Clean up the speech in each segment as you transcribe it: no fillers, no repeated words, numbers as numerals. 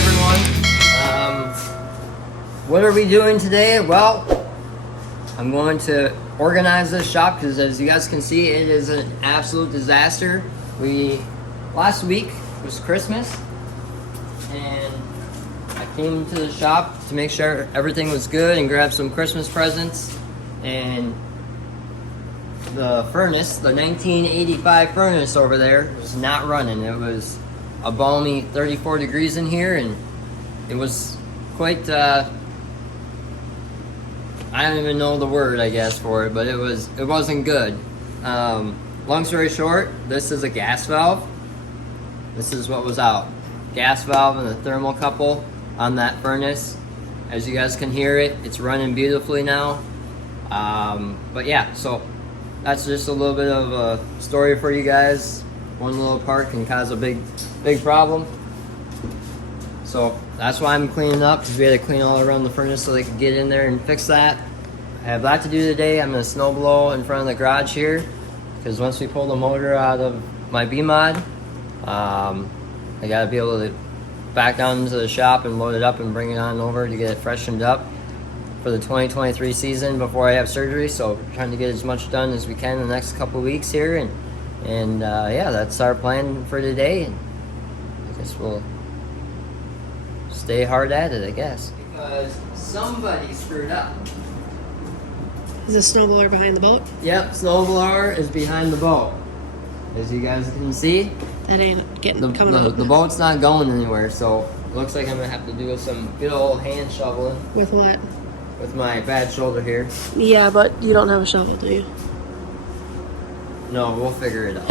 everyone. What are we doing today? Well, I'm going to organize this shop because, as you guys can see, it is an absolute disaster. Last week was Christmas, and I came to the shop to make sure everything was good and grab some Christmas presents. And the furnace, the 1985 furnace over there, was not running. It was a balmy 34 degrees in here, and it was quite I don't even know the word, I guess, for it, but it wasn't good. Long story short, this is a gas valve. This is what was out. Gas valve and the thermocouple on that furnace. As you guys can hear it, it's running beautifully now. But yeah, so that's just a little bit of a story for you guys. One little part can cause a big problem. So that's why I'm cleaning up, because we had to clean all around the furnace so they could get in there and fix that. I have that to do today. I'm going to snow blow in front of the garage here, because once we pull the motor out of my B-Mod, I got to be able to back down into the shop and load it up and bring it on over to get it freshened up for the 2023 season before I have surgery. So we're trying to get as much done as we can in the next couple weeks here, and yeah, that's our plan for today. And I guess we'll stay hard at it, I guess, because somebody screwed up. Is the snowblower behind the boat? Yep, snowblower is behind the boat. As you guys can see, that ain't coming out. The boat's not going anywhere, so it looks like I'm gonna have to do some good old hand shoveling. With what? With my bad shoulder here. Yeah, but you don't have a shovel, do you? No, we'll figure it out.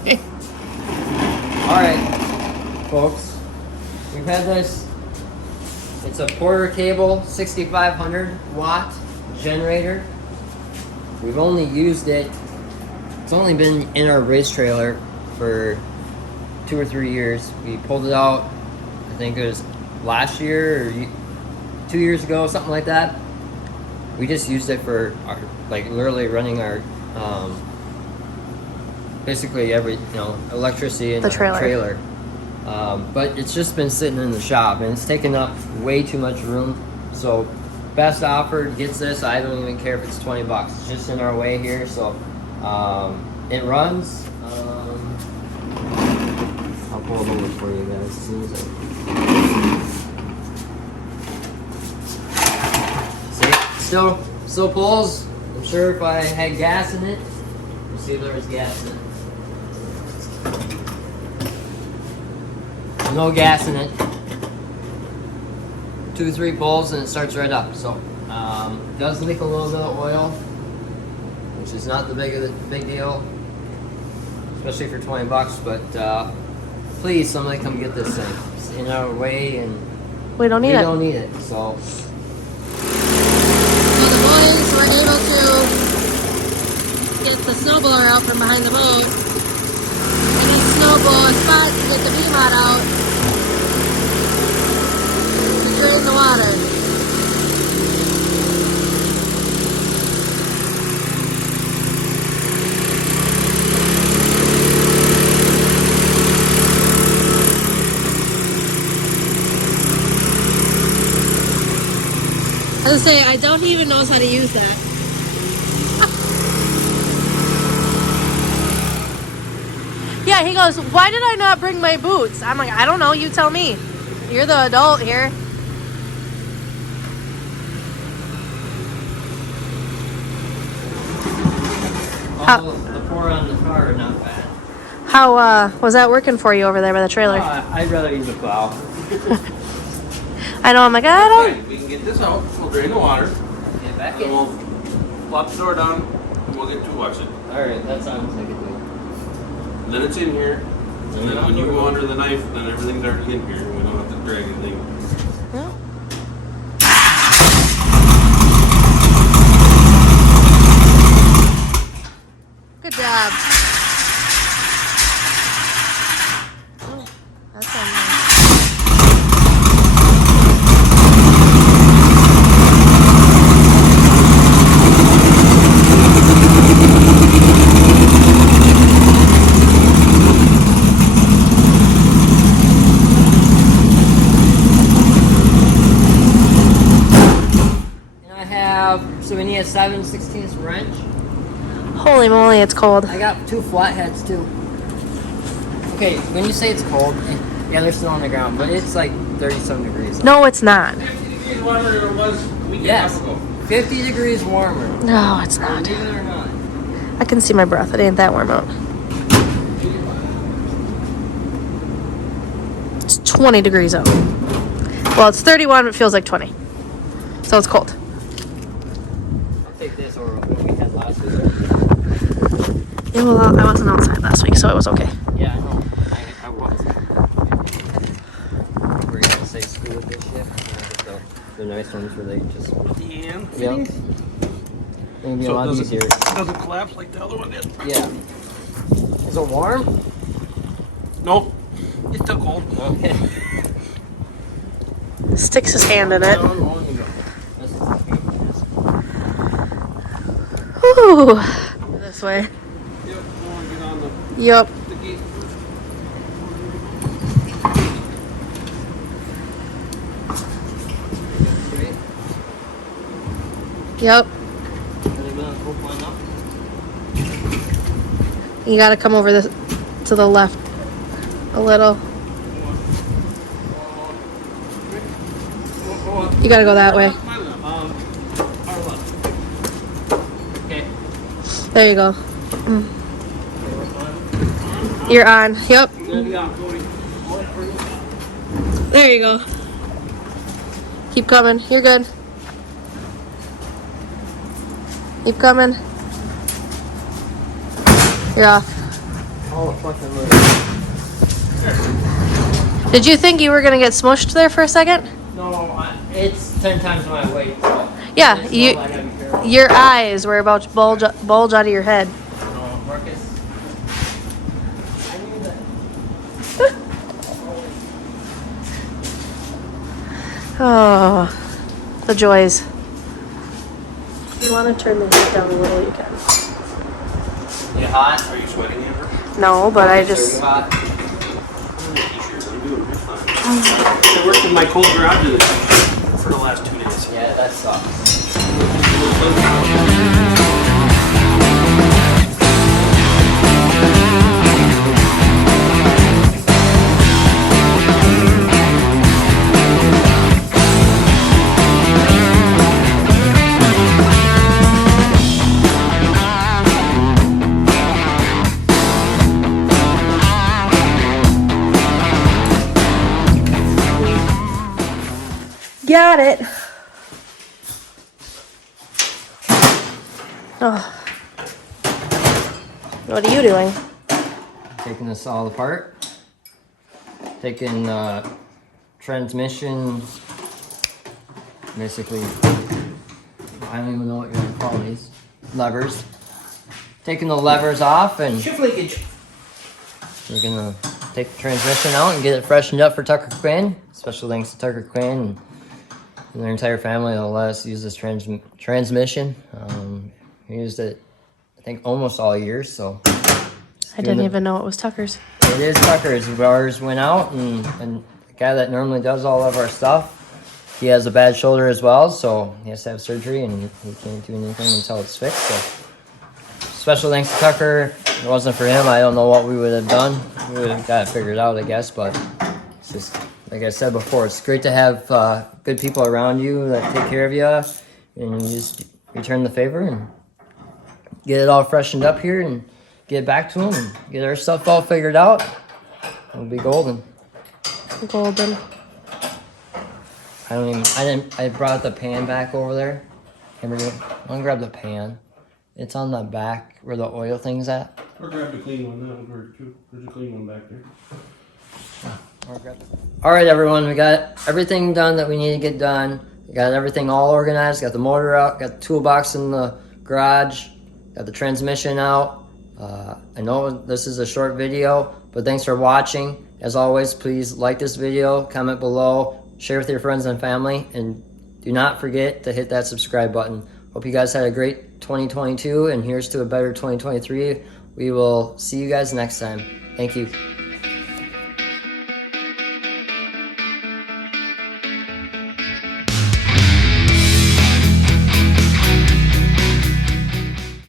Okay. Alright, folks. We've had this. It's a Porter cable 6500 watt generator. We've only used it. It's only been in our race trailer for 2 or 3 years. We pulled it out, I think it was last year or 2 years ago, something like that. We just used it for our, like, literally running our basically every, electricity in the trailer. But it's just been sitting in the shop, and it's taken up way too much room. So best offer gets this. I don't even care if it's $20. It's just in our way here. So it runs. I'll pull it over for you guys as soon as see, still pulls. I'm sure if I had gas in it, we'll see if there was gas in it. No gas in it. 2 or 3 pulls and it starts right up. So it does leak a little bit of oil, which is not the big deal, especially for $20. But please, somebody come get this thing. It's in our way, and we don't need it. So the boys were able to get the snowblower out from behind the boat. Snowball a spot to get the B-Mod out to drain the water. I was gonna say, I don't even know how to use that. Yeah, he goes, why did I not bring my boots? I'm like, I don't know, you tell me. You're the adult here. The pour on the car are not bad. How was that working for you over there by the trailer? I'd rather use a plow. I know, I'm like, I don't. We can get this out, we'll drain the water, Get back and in. we'll flop the door down, and we'll get to watch it. Alright, that sounds like a deal. Then it's in here, and then when you go under the knife, then everything's already in here. We don't have to drag anything. Yeah. Good job. Oh, that sounds nice. 5 16 wrench. Holy moly, it's cold. I got 2 flatheads too. Okay, when you say it's cold, yeah, they're still on the ground, but it's like 30-some degrees. No, it's not. 50 degrees warmer than it was a week and a Yes, half ago. 50 degrees warmer. No, it's not. Believe it or not. I can see my breath. It ain't that warm out. It's 20 degrees out. Well, it's 31, but it feels like 20. So it's cold. I'll take this over what we had last week. Yeah, well, I wasn't outside last week, so it was okay. Yeah, I know. I was. We're gonna say school with this shit. The nice ones where they just. Yeah. Yep. It'll be a lot easier. It doesn't collapse like the other one did. Yeah. Is it warm? Nope. It's still cold. Okay. Sticks his hand in it. Whew. This way. Yep. I want to get on Yep. the gate first. Yep. You gotta come over this to the left a little. You gotta go that way. Okay. There you go. You're on. Yep. There you go. Keep coming. You're good. Keep coming. You're off. Oh, fucking look. Did you think you were gonna get smushed there for a second? No, it's 10 times my weight. So Yeah, it's you. not like I gotta be careful. Your eyes were about to bulge out of your head. No, Marcus. I knew that. Oh, the joys. If you want to turn the heat down a little, you can. You hot? Are you sweating, Amber? No, but I Are you just. hot? T-shirt. I'm doing just fine. I worked in my cold garage for the last 2 days. Yeah, that sucks. Got it. Oh. What are you doing? Taking this all apart. Taking transmission. Basically, I don't even know what you're gonna call these levers. Taking the levers off, and Shift linkage. we're gonna take the transmission out and get it freshened up for Tucker Quinn. Special thanks to Tucker Quinn and their entire family that let us use this transmission. We used it, I think, almost all year, so. I didn't even know it was Tucker's. It is Tucker's. Ours went out, and the guy that normally does all of our stuff, he has a bad shoulder as well, so he has to have surgery, and he can't do anything until it's fixed. So, special thanks to Tucker. If it wasn't for him, I don't know what we would have done. We would have got it figured out, I guess, but it's just, like I said before, it's great to have good people around you that take care of you, and you just return the favor and get it all freshened up here and get back to them and get our stuff all figured out. It'll be golden. Golden. I brought the pan back over there. I'm gonna grab the pan. It's on the back where the oil thing's at. Or grab the clean one. That would work too. There's a clean one back there. All right, everyone, we got everything done that we need to get done. We got everything all organized. Got the motor out. Got the toolbox in the garage. Got the transmission out. I know this is a short video, but thanks for watching. As always, please like this video, comment below, share with your friends and family, and do not forget to hit that subscribe button. Hope you guys had a great 2022, and here's to a better 2023. We will see you guys next time. Thank you.